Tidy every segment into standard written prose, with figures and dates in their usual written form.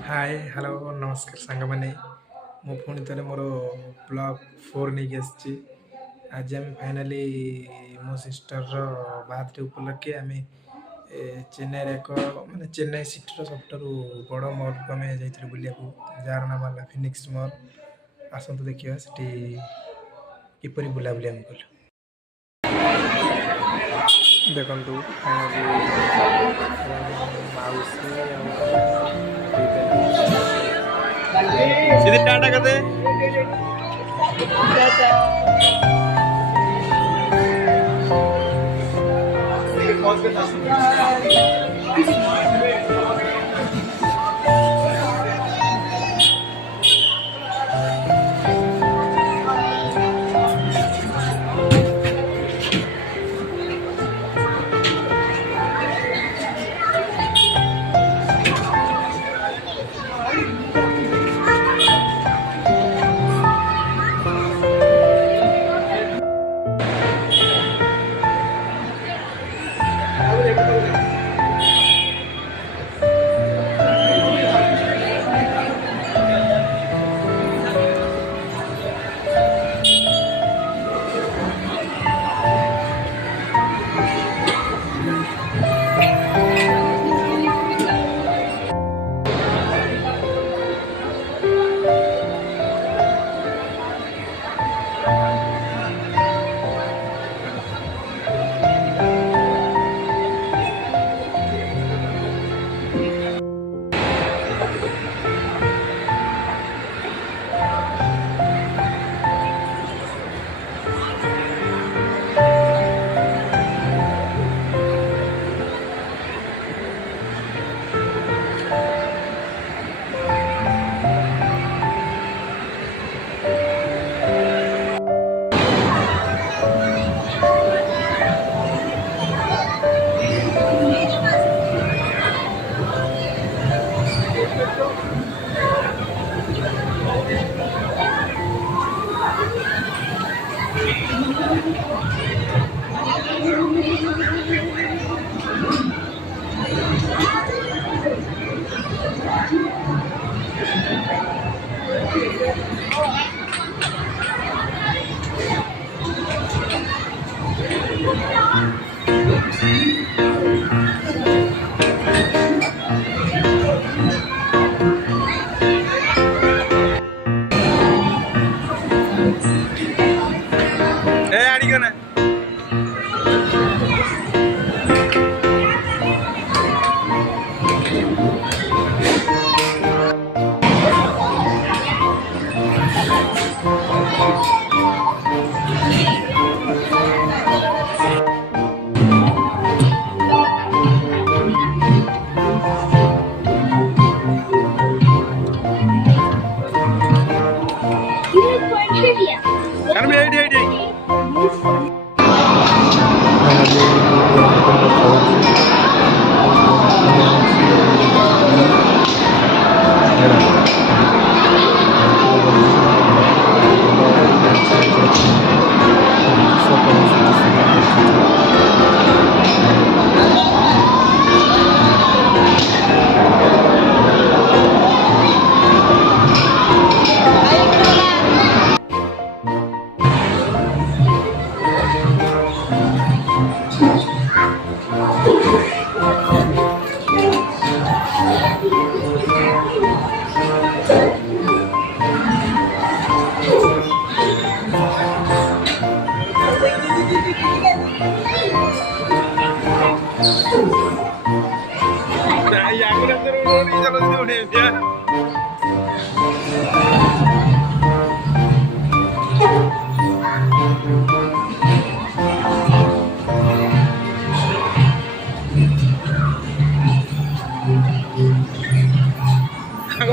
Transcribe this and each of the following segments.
Hi hello नमस्कार सांग मैंने मु पुणी थे मोर ब्लॉग 4 नहीं आसी आज आम फाइनाली मो सिस्टर बर्थडे उपलक्षे आम चेन्नई एक माने चेन्नई सिटी सबुठ बड़ मॉल को आम जाइए बुलिया जार नाम है फिनिक्स मॉल आसतु देखा से किपर बुलाबुली आम कलु देखु सीधे टाटा करते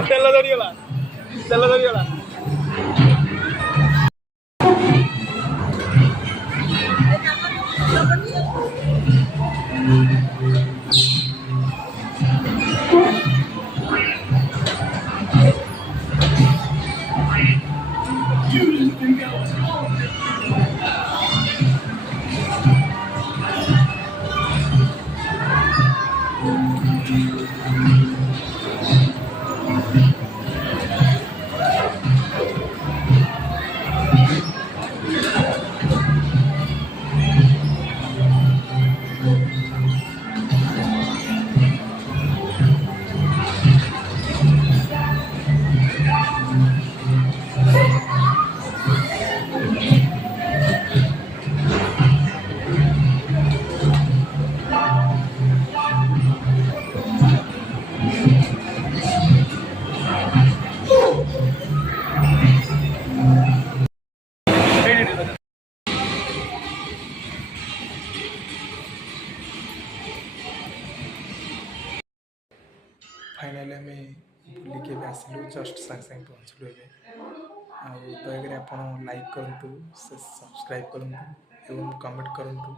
तेल धरीगला तेल धरीगला ଫାଇନାଲି ଆମେ ବୁଲିକି ଏବେ ଆସିଲୁ, ଜଷ୍ଟ ସାଙ୍ଗେ ସାଙ୍ଗେ ପହଞ୍ଚିଲୁ ଏବେ। ଆଉ ଦୟାକରି ଆପଣ ଲାଇକ୍ କରନ୍ତୁ, ସବସ୍କ୍ରାଇବ୍ କରନ୍ତୁ ଏବଂ କମେଣ୍ଟ କରନ୍ତୁ।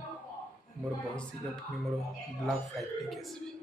ମୋର ବହୁତ ଶୀଘ୍ର ପୁଣି ମୋର ବ୍ଲଗ୍ 5 ନେଇକି ଆସିବି।